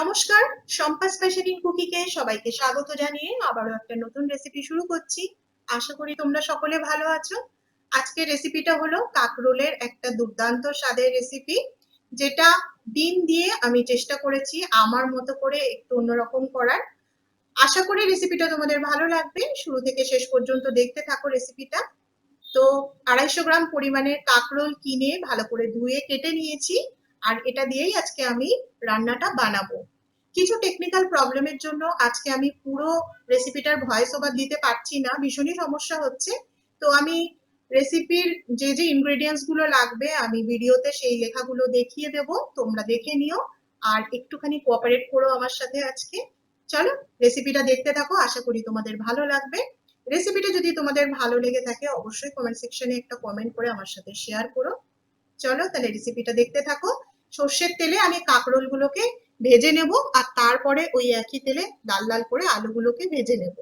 নমস্কার, Shampa special in কুকিংয়ে সবাইকে স্বাগত জানিয়ে আবারও একটা নতুন রেসিপি শুরু করছি। আশা করি তোমরা সকলে ভালো আছো। আজকের রেসিপিটা হলো কাকরোলের একটা দুর্দান্ত স্বাদের রেসিপি, যেটা ডিম দিয়ে আমি চেষ্টা করেছি আমার মতো করে একটু অন্যরকম করার। আশা করি রেসিপিটা তোমাদের ভালো লাগবে, শুরু থেকে শেষ পর্যন্ত দেখতে থাকো রেসিপিটা। তো 250 গ্রাম পরিমাণের কাকরোল কিনে ভালো করে ধুয়ে কেটে নিয়েছি, আর এটা দিয়েই আজকে আমি রান্নাটা বানাবো। কিছু টেকনিক্যাল প্রবলেমের জন্য আজকে আমি পুরো রেসিপিটার ভয়েস ওভার দিতে পারছি না, ভীষণই সমস্যা হচ্ছে। তো আমি রেসিপির যে যে ইনগ্রেডিয়েন্টস গুলো লাগবে আমি ভিডিওতে সেই লেখাগুলো দেখিয়ে দেব, তোমরা দেখে নিও আর একটুখানি কোঅপারেট করো আমার সাথে আজকে। চলো রেসিপিটা দেখতে থাকো, আশা করি তোমাদের ভালো লাগবে। রেসিপিটা যদি তোমাদের ভালো লেগে থাকে অবশ্যই কমেন্ট সেকশনে একটা কমেন্ট করে আমার সাথে শেয়ার করো। চলো তাহলে রেসিপিটা দেখতে থাকো। সর্ষের তেলে আমি কাকরোল গুলোকে ভেজে নেব, আর তারপরে ওই একই তেলে লাল লাল করে আলুগুলোকে ভেজে নেব।